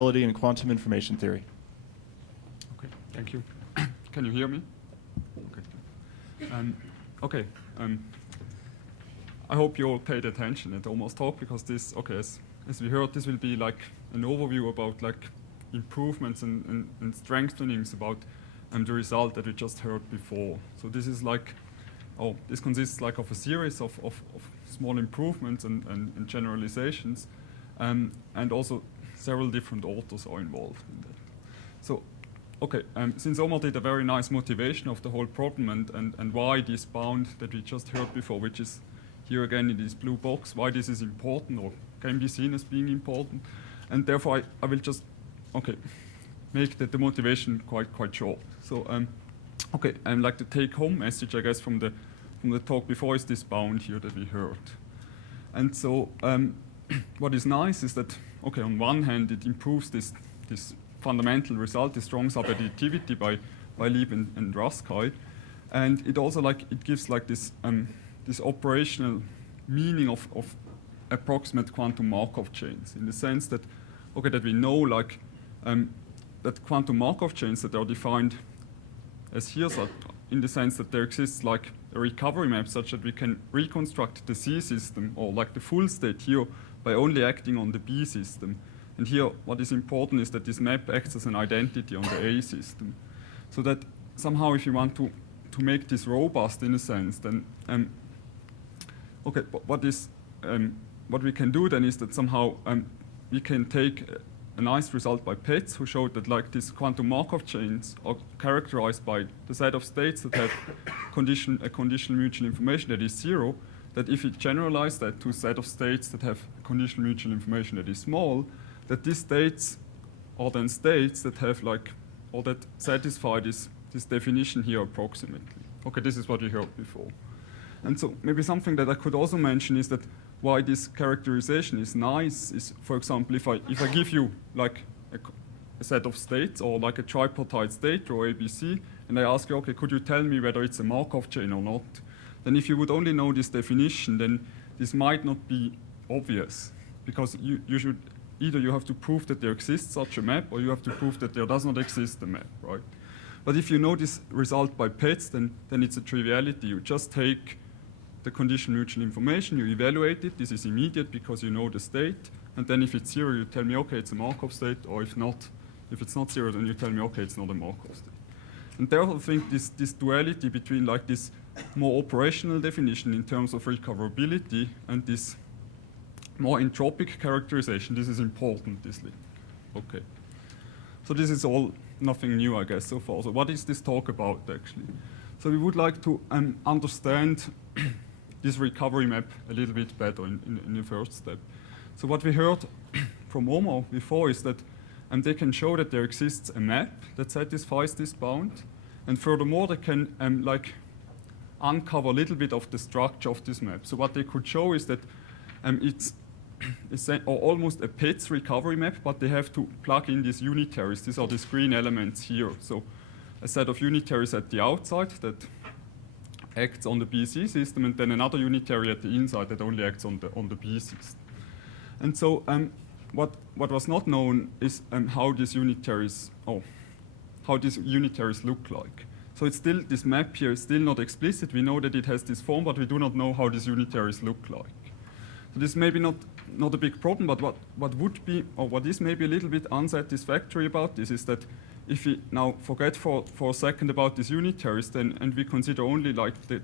and quantum information theory. Okay, thank you. Can you hear me? Okay. I hope you all paid attention at Omar's talk, because this, as we heard, this will be like an overview about like improvements and strengthenings about the result that we just heard before. So this is like, this consists like of a series of small improvements and generalizations, and also several different authors are involved in that. So, since Omar did a very nice motivation of the whole problem and why this bound that we just heard before, which is here again in this blue box, why this is important or can be seen as being important, and therefore I will just make the motivation quite short. So like the take-home message, I guess, from the talk before is this bound here that we heard. And so what is nice is that on one hand it improves this fundamental result, this strong subadditivity by Lieb and Ruskay, and it also it gives like this operational meaning of approximate quantum Markov chains, in the sense that that we know that quantum Markov chains that are defined as here, so in the sense that there exists like a recovery map such that we can reconstruct the C system or like the full state here by only acting on the B system. And here what is important is that this map acts as an identity on the A system. So that somehow if you want to make this robust in a sense, then what we can do then is that somehow we can take a nice result by Petz, who showed that like these quantum Markov chains are characterized by the set of states that have a conditional mutual information that is zero, that if you generalize that to a set of states that have conditional mutual information that is small, that these states are then states that have or that satisfy this definition here approximately. This is what we heard before. And so maybe something that I could also mention is that why this characterization is nice is, for example, if I give you like a set of states or like a tripartite state or ABC, and I ask you, could you tell me whether it's a Markov chain or not? Then if you would only know this definition, then this might not be obvious, because you should either you have to prove that there exists such a map, or you have to prove that there does not exist a map, right? But if you know this result by Petz, then it's a triviality. You just take the conditional mutual information, you evaluate it, this is immediate because you know the state, and then if it's zero, you tell me, it's a Markov state, or if it's not zero, then you tell me, it's not a Markov state. And therefore I think this duality between like this more operational definition in terms of recoverability and this more entropic characterization, this is important, this link. So this is all nothing new, I guess, so far. So what is this talk about, actually? So we would like to understand this recovery map a little bit better in the first step. So what we heard from Omar before is that they can show that there exists a map that satisfies this bound, and furthermore they can uncover a little bit of the structure of this map. So what they could show is that it's almost a Petz recovery map, but they have to plug in these unitaries. These are these green elements here. So a set of unitaries at the outside that acts on the BC system, and then another unitary at the inside that only acts on the B system. And so what was not known is how these unitaries look like. So it's still, this map here is still not explicit. We know that it has this form, but we do not know how these unitaries look like. So this may be not a big problem, but what would be, or what is maybe a little bit unsatisfactory about this is that if we now forget for a second about these unitaries, and we consider only like the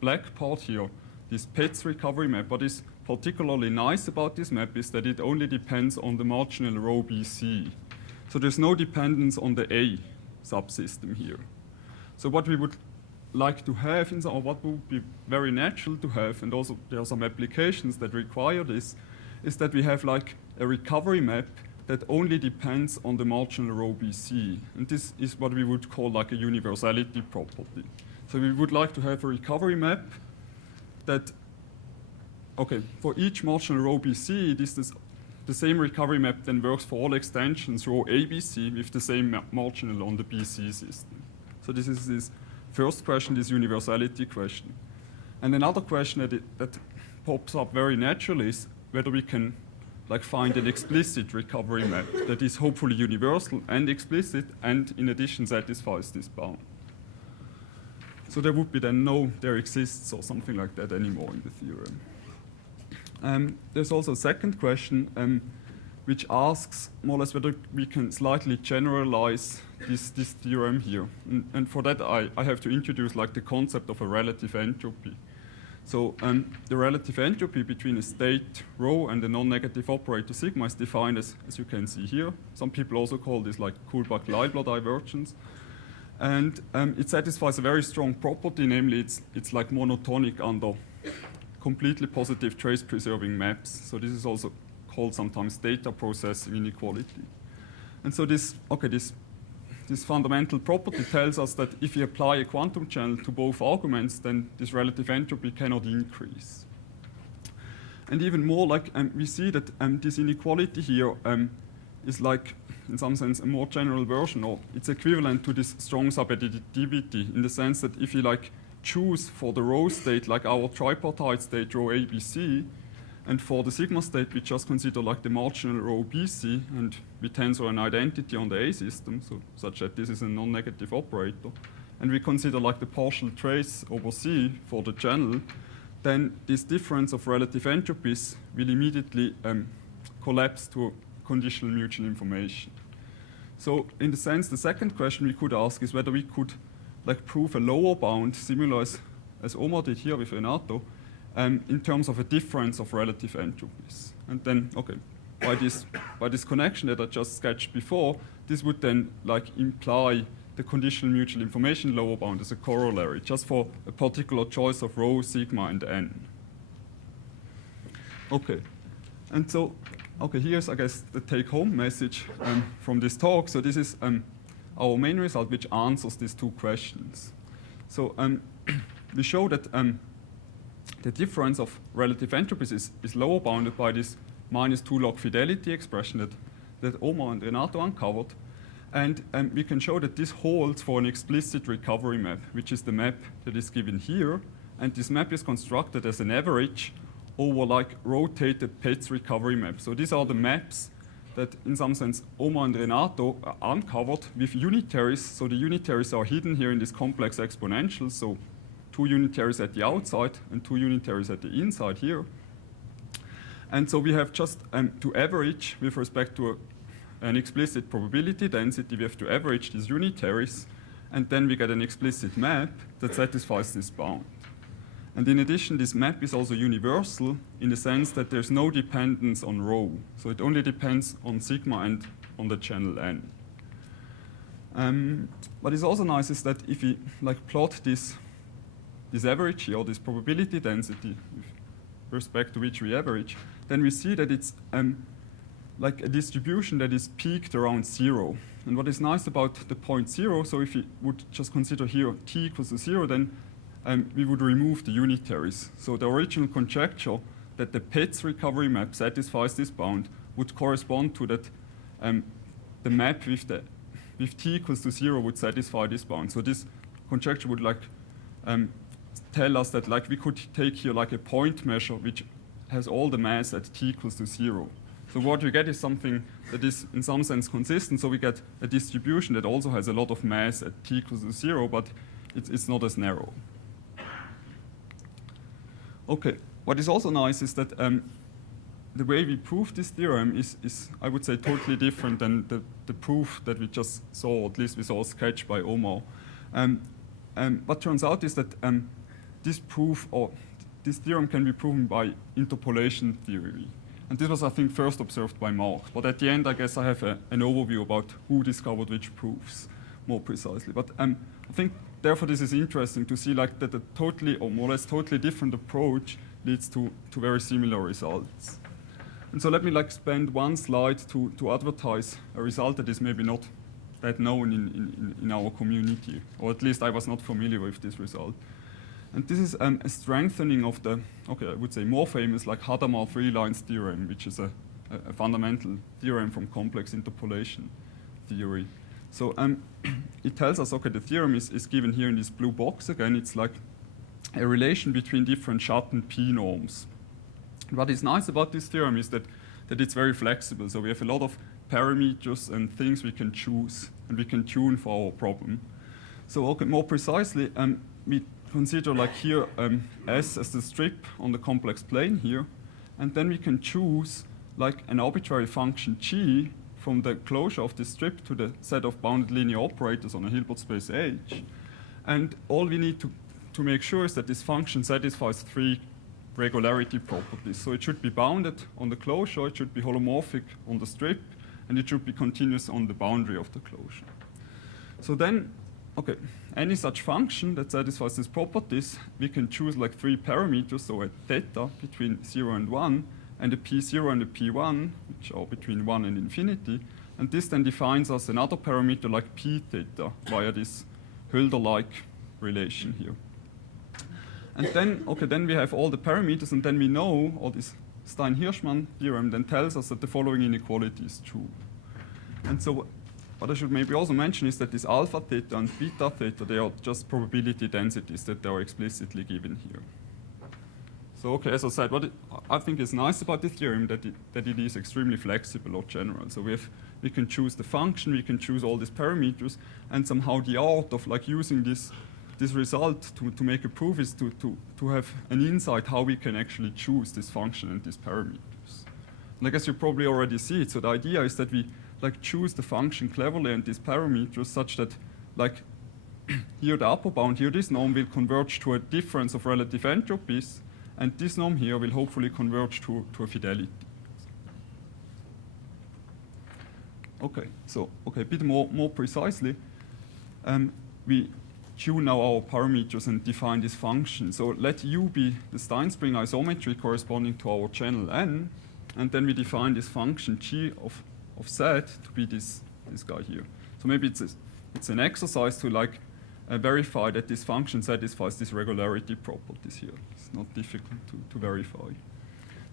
black part here, this Petz recovery map, what is particularly nice about this map is that it only depends on the marginal row BC. So there's no dependence on the A subsystem here. So what we would like to have, or what would be very natural to have, and also there are some applications that require this, is that we have like a recovery map that only depends on the marginal row BC. And this is what we would call like a universality property. So we would like to have a recovery map that, for each marginal row BC, it is the same recovery map then works for all extensions row ABC with the same marginal on the BC system. So this is this first question, this universality question. And another question that pops up very naturally is whether we can like find an explicit recovery map that is hopefully universal and explicit, and in addition satisfies this bound. So there would be then no there exists or something like that anymore in the theorem. There's also a second question which asks more or less whether we can slightly generalize this theorem here. And for that I have to introduce like the concept of a relative entropy. So the relative entropy between a state rho and a non-negative operator sigma is defined as you can see here. Some people also call this like Kullback-Leibler divergence. And it satisfies a very strong property, namely it's like monotonic under completely positive trace-preserving maps. So this is also called sometimes data processing inequality. And so this fundamental property tells us that if you apply a quantum channel to both arguments, then this relative entropy cannot increase. And even more, like we see that this inequality here is like, in some sense, a more general version, or it's equivalent to this strong subadditivity in the sense that if you like choose for the rho state, like our tripartite state rho ABC, and for the sigma state, we just consider like the marginal rho BC, and we tensor an identity on the A system, so such that this is a non-negative operator, and we consider like the partial trace over C for the channel, then this difference of relative entropies will immediately collapse to conditional mutual information. So in the sense, the second question we could ask is whether we could like prove a lower bound, similar as Omar did here with Renato, in terms of a difference of relative entropies. And then, okay, by this connection that I just sketched before, this would then like imply the conditional mutual information lower bound as a corollary, just for a particular choice of rho, sigma, and n. Okay, and so, okay, here's, I guess, the take-home message from this talk. So this is our main result, which answers these two questions. So we show that the difference of relative entropies is lower bounded by this -2 log fidelity expression that Omar and Renato uncovered. And we can show that this holds for an explicit recovery map, which is the map that is given here. And this map is constructed as an average over like rotated Petz recovery maps. So these are the maps that in some sense Omar and Renato uncovered with unitaries. So the unitaries are hidden here in this complex exponential. So 2 unitaries at the outside and 2 unitaries at the inside here. And so we have just to average with respect to an explicit probability density, we have to average these unitaries, and then we get an explicit map that satisfies this bound. And in addition, this map is also universal in the sense that there's no dependence on rho. So it only depends on sigma and on the channel n. What is also nice is that if we like plot this average here, or this probability density with respect to which we average, then we see that it's like a distribution that is peaked around 0. And what is nice about the point 0, so if we would just consider here t equals to 0, then we would remove the unitaries. So the original conjecture that the Petz recovery map satisfies this bound would correspond to that the map with t equals to 0 would satisfy this bound. So this conjecture would like tell us that like we could take here like a point measure which has all the mass at t equals to 0. So what we get is something that is in some sense consistent. So we get a distribution that also has a lot of mass at t equals to 0, but it's not as narrow. Okay, what is also nice is that the way we prove this theorem is I would say, totally different than the proof that we just saw, or at least we saw sketched by Omar. What turns out is that this proof, or this theorem can be proven by interpolation theory. And this was, I think, first observed by Mark. But at the end, I guess I have an overview about who discovered which proofs more precisely. But I think, therefore, this is interesting to see like that a totally, or more or less totally different approach leads to very similar results. And so let me like spend one slide to advertise a result that is maybe not that known in our community, or at least I was not familiar with this result. And this is a strengthening of the, okay, I would say more famous, like Hadamard 3 lines theorem, which is a fundamental theorem from complex interpolation theory. So it tells us, okay, the theorem is given here in this blue box again. It's like a relation between different Schatten P norms. What is nice about this theorem is that that it's very flexible. So we have a lot of parameters and things we can choose, and we can tune for our problem. So okay, more precisely, we consider like here S as the strip on the complex plane here, and then we can choose like an arbitrary function G from the closure of the strip to the set of bounded linear operators on a Hilbert space H. And all we need to make sure is that this function satisfies 3 regularity properties. So it should be bounded on the closure, it should be holomorphic on the strip, and it should be continuous on the boundary of the closure. So then, okay, any such function that satisfies these properties, we can choose like 3 parameters, so a theta between 0 and 1, and a p0 and a p1, which are between 1 and infinity. And this then defines us another parameter like p theta via this Hölder-like relation here. And then, okay, then we have all the parameters, and then we know, or this Stein-Hirschman theorem then tells us that the following inequality is true. And so what I should maybe also mention is that this alpha theta and beta theta, they are just probability densities that are explicitly given here. So okay, as I said, what I think is nice about the theorem that it is extremely flexible or general. So we can choose the function, we can choose all these parameters, and somehow the art of like using this result to make a proof is to have an insight how we can actually choose this function and these parameters. And I guess you probably already see it. So the idea is that we like choose the function cleverly and these parameters such that like here the upper bound here, this norm will converge to a difference of relative entropies, and this norm here will hopefully converge to a fidelity. Okay, so okay, a bit more precisely, we tune now our parameters and define this function. So let U be the Stein spring isometry corresponding to our channel N, and then we define this function G of Z to be this guy here. So maybe it's an exercise to like verify that this function satisfies these regularity properties here. It's not difficult to verify.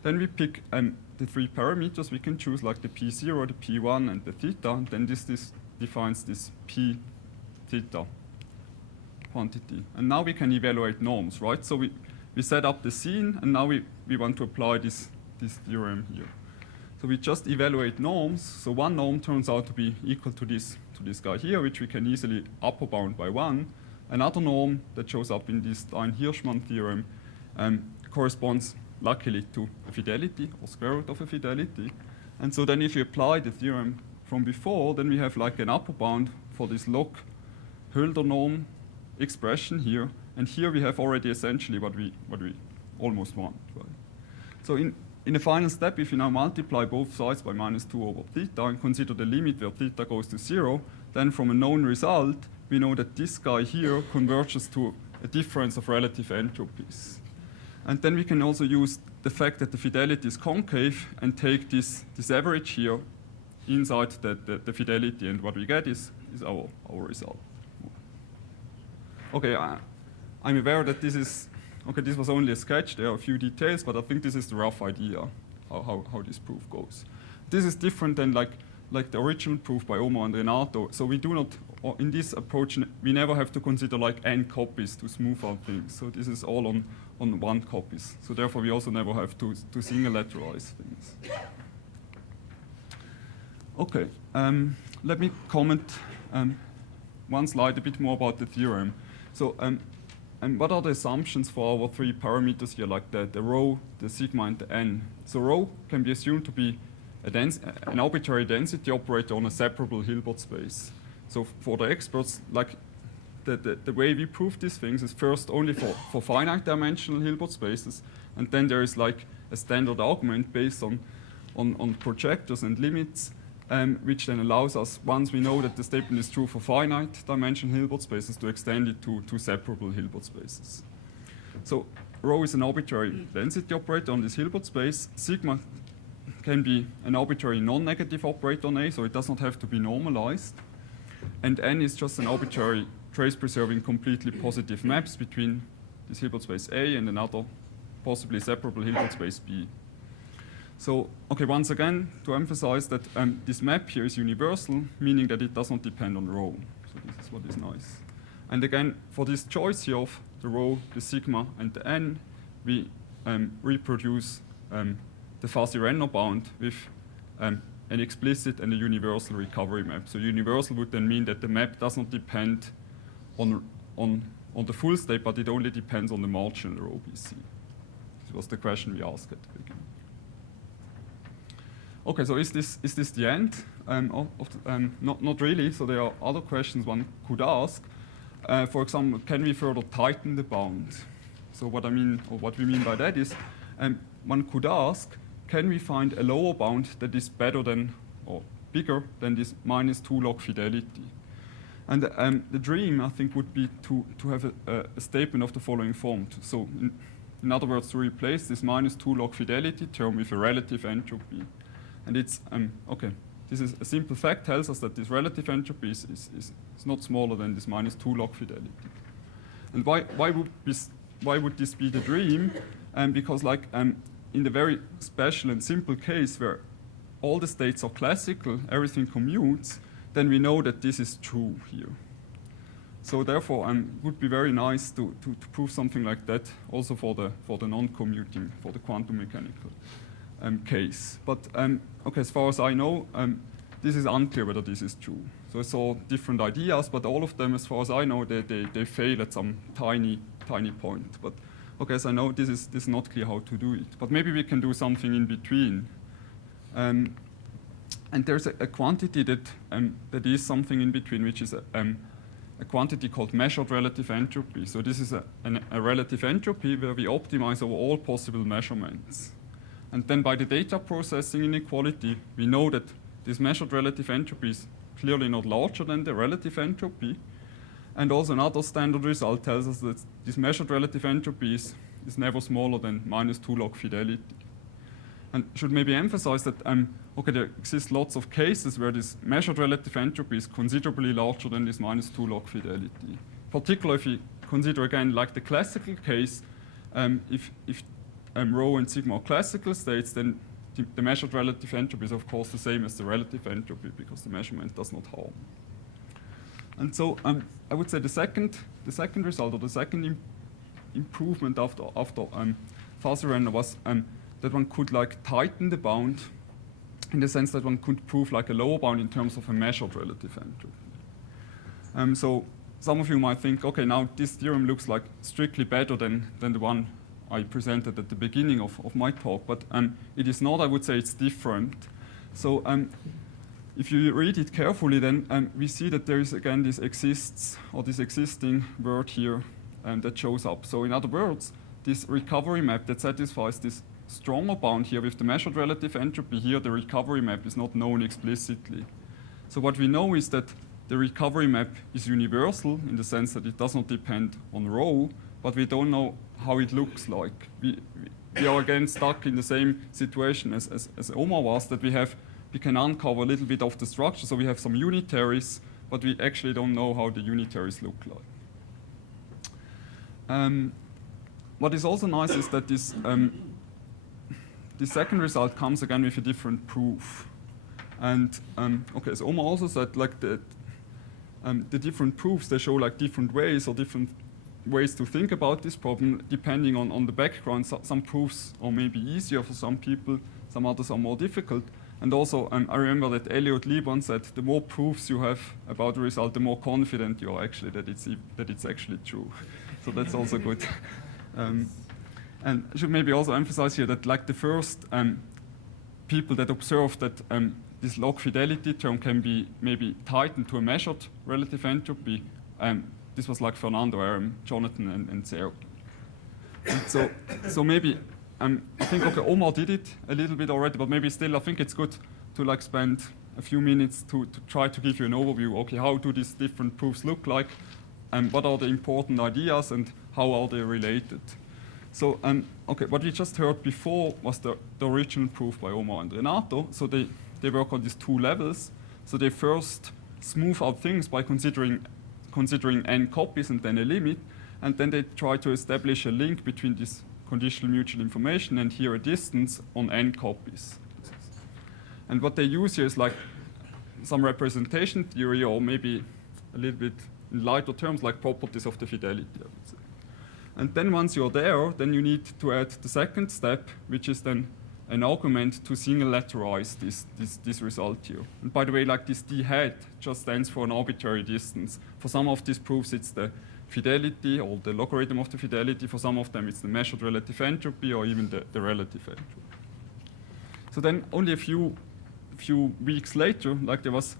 Then we pick the 3 parameters we can choose, like the p0, the p1, and the theta, and then this defines this p theta quantity. And now we can evaluate norms, right? So we set up the scene, and now we want to apply this theorem here. So we just evaluate norms. So one norm turns out to be equal to this guy here, which we can easily upper bound by 1. Another norm that shows up in this Stein-Hirschman theorem corresponds luckily to a fidelity, or square root of a fidelity. And so then if you apply the theorem from before, then we have like an upper bound for this log Hölder norm expression here. And here we have already essentially what we almost want, right? So in the final step, if you now multiply both sides by -2 over theta and consider the limit where theta goes to 0, then from a known result, we know that this guy here converges to a difference of relative entropies. And then we can also use the fact that the fidelity is concave and take this average here inside the fidelity, and what we get is our result. Okay, I'm aware that this was only a sketch, there are a few details, but I think this is the rough idea how this proof goes. This is different than like the original proof by Omar and Renato. So we do not, or in this approach, we never have to consider like n copies to smooth out things. So this is all on 1 copies. So therefore we also never have to singularize things. Okay, let me comment one slide a bit more about the theorem. So and what are the assumptions for our 3 parameters here, like the rho, the sigma, and the n? So rho can be assumed to be an arbitrary density operator on a separable Hilbert space. So for the experts, like the way we prove these things is first only for finite dimensional Hilbert spaces, and then there is like a standard argument based on projectors and limits, which then allows us, once we know that the statement is true for finite dimensional Hilbert spaces, to extend it to separable Hilbert spaces. So rho is an arbitrary density operator on this Hilbert space. Sigma can be an arbitrary non-negative operator on A, so it does not have to be normalized. And n is just an arbitrary trace-preserving completely positive maps between this Hilbert space A and another possibly separable Hilbert space B. So, okay, once again, to emphasize that this map here is universal, meaning that it does not depend on rho. So this is what is nice. And again, for this choice here of the rho, the sigma, and the n, we reproduce the Fawzi Renner bound with an explicit and a universal recovery map. So universal would then mean that the map does not depend on the full state, but it only depends on the marginal row BC. This was the question we asked at the beginning. Okay, so is this the end? Not really. So there are other questions one could ask. For example, can we further tighten the bound? So what we mean by that is, one could ask, can we find a lower bound that is better than or bigger than this -2 log fidelity? And the dream, I think, would be to have a statement of the following form. So in other words, to replace this -2 log fidelity term with a relative entropy. And it's, okay, this is a simple fact, tells us that this relative entropy is not smaller than this -2 log fidelity. And why would this be the dream? Because like in the very special and simple case where all the states are classical, everything commutes, then we know that this is true here. So therefore, it would be very nice to prove something like that also for the non-commuting, for the quantum mechanical case. But okay, as far as I know, this is unclear whether this is true. So I saw different ideas, but all of them, as far as I know, they fail at some tiny point. But okay, as I know, this is not clear how to do it. But maybe we can do something in between. And there's a quantity that is something in between, which is a quantity called measured relative entropy. So this is a relative entropy where we optimize over all possible measurements. And then by the data processing inequality, we know that this measured relative entropy is clearly not larger than the relative entropy. And also another standard result tells us that this measured relative entropy is never smaller than -2 log fidelity. And should maybe emphasize that okay, there exist lots of cases where this measured relative entropy is considerably larger than this -2 log fidelity. Particularly if you consider again like the classical case, if rho and sigma are classical states, then the measured relative entropy is of course the same as the relative entropy because the measurement does not harm. And so I would say the second result or the second improvement after Fawzi Renner was that one could like tighten the bound in the sense that one could prove like a lower bound in terms of a measured relative entropy. So some of you might think, okay, now this theorem looks like strictly better than the one I presented at the beginning of my talk, but it is not. I would say it's different. So if you read it carefully, then we see that there is again this existing word here that shows up. So in other words, this recovery map that satisfies this stronger bound here with the measured relative entropy here, the recovery map is not known explicitly. So what we know is that the recovery map is universal in the sense that it does not depend on rho, but we don't know how it looks like. We are again stuck in the same situation as Omar was, that we can uncover a little bit of the structure. So we have some unitaries, but we actually don't know how the unitaries look like. What is also nice is that this second result comes again with a different proof. And okay, as Omar also said, like the different proofs, they show like different ways or different ways to think about this problem depending on the background. Some proofs are maybe easier for some people, some others are more difficult. And also, I remember that Elliot Liebon said, the more proofs you have about the result, the more confident you are actually that it's actually true. So that's also good. And I should maybe also emphasize here that like the first people that observed that this log fidelity term can be maybe tightened to a measured relative entropy, this was like Fernando, Aram, Jonathan, and Sergey. So maybe, I think okay, Omar did it a little bit already, but maybe still I think it's good to like spend a few minutes to try to give you an overview. Okay, how do these different proofs look like? What are the important ideas and how are they related? So, okay, what we just heard before was the original proof by Omar and Renato. So they work on these two levels. So they first smooth out things by considering n copies and then a limit, and then they try to establish a link between this conditional mutual information and here a distance on n copies. And what they use here is like some representation theory, or maybe a little bit in lighter terms like properties of the fidelity, I would say. And then once you're there, then you need to add the second step, which is then an argument to singularize this result here. And by the way, like this d hat just stands for an arbitrary distance. For some of these proofs, it's the fidelity or the logarithm of the fidelity. For some of them, it's the measured relative entropy or even the relative entropy. So then only a few weeks later, like there was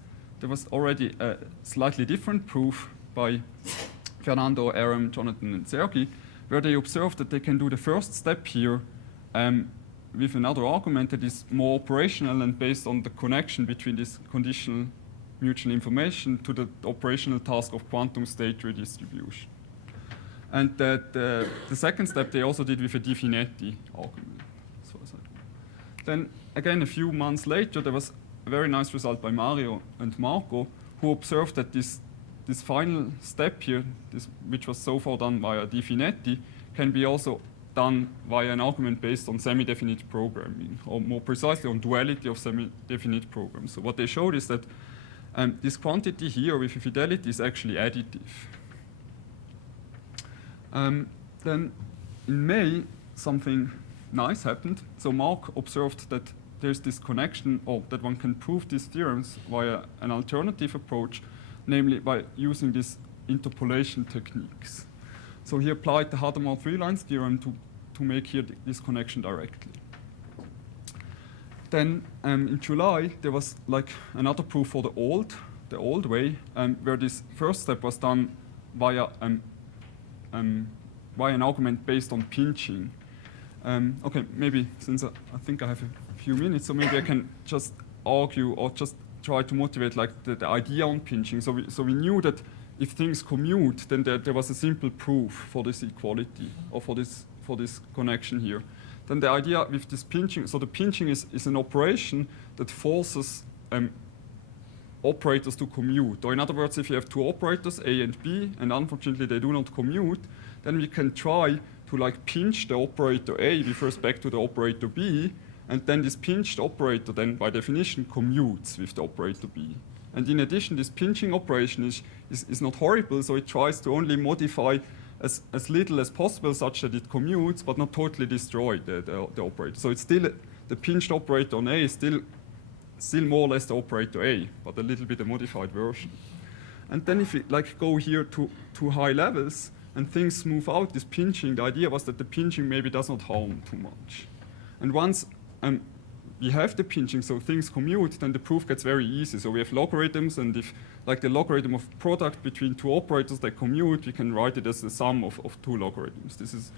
already a slightly different proof by Fernando, Aram, Jonathan, and Sergey, where they observed that they can do the first step here with another argument that is more operational and based on the connection between this conditional mutual information to the operational task of quantum state redistribution. And the second step they also did with a Di-Finetti argument. Then again, a few months later, there was a very nice result by Mario and Marco, who observed that this final step here, which was so far done via Di-Finetti, can be also done via an argument based on semi-definite programming, or more precisely on duality of semi-definite programs. So what they showed is that this quantity here with a fidelity is actually additive. Then in May, something nice happened. So Mark observed that there's this connection, or that one can prove these theorems via an alternative approach, namely by using these interpolation techniques. So he applied the Hadamard three-lines theorem to make here this connection directly. Then in July, there was like another proof for the old way, where this first step was done via an argument based on pinching. Okay, maybe since I think I have a few minutes, so maybe I can just argue or just try to motivate like the idea on pinching. So we knew that if things commute, then there was a simple proof for this equality or for this connection here. Then the idea with this pinching, so the pinching is an operation that forces operators to commute. Or in other words, if you have two operators, A and B, and unfortunately they do not commute, then we can try to like pinch the operator A with respect to the operator B, and then this pinched operator then by definition commutes with the operator B. And in addition, this pinching operation is not horrible, so it tries to only modify as little as possible such that it commutes, but not totally destroy the operator. So it's still, the pinched operator on A is still more or less the operator A, but a little bit a modified version. And then if we like go here to high levels and things smooth out this pinching, the idea was that the pinching maybe does not harm too much. And once we have the pinching, so things commute, then the proof gets very easy. So we have logarithms, and if like the logarithm of product between two operators that commute, we can write it as the sum of two logarithms. This is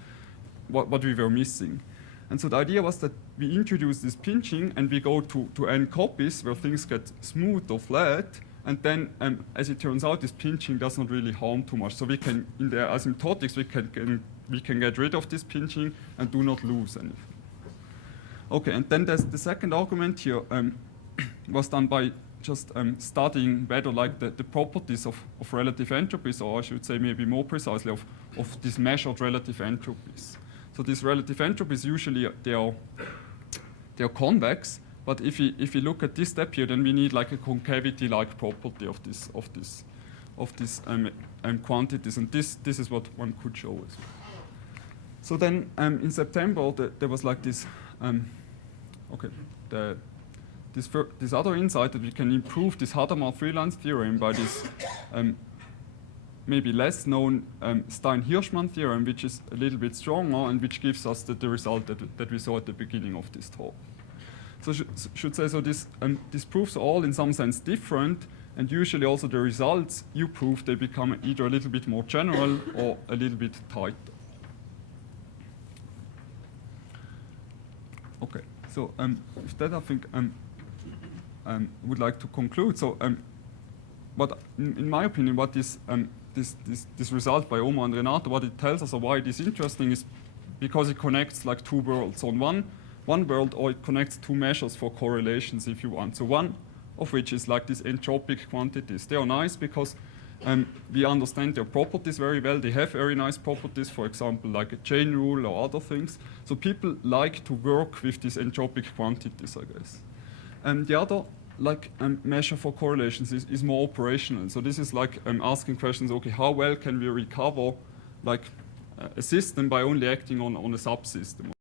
what we were missing. And so the idea was that we introduce this pinching and we go to n copies where things get smooth or flat, and then as it turns out, this pinching does not really harm too much. So we can, in the asymptotics, we can get rid of this pinching and do not lose anything. Okay, and then there's the second argument here was done by just studying better like the properties of relative entropies, or I should say maybe more precisely of these measured relative entropies. So these relative entropies usually they are convex, but if you look at this step here, then we need like a concavity-like property of these quantities, and this is what one could show as well. So then in September there was like this. This other insight that we can improve this Hadamard three-lines theorem by this maybe less known Stein-Hirschman theorem, which is a little bit stronger and which gives us the result that we saw at the beginning of this talk. So should say so these proofs are all in some sense different, and usually also the results you prove they become either a little bit more general or a little bit tighter. Okay, so with that I think would like to conclude. So, but in my opinion, what this result by Omar and Renato, what it tells us or why it is interesting is because it connects like two worlds. On one world, or it connects two measures for correlations, if you want. So one of which is like these entropic quantities. They are nice because we understand their properties very well. They have very nice properties, for example, like a chain rule or other things. So people like to work with these entropic quantities, I guess. And the other measure for correlations is more operational. So this is like asking questions, okay, how well can we recover like a system by only acting on a subsystem?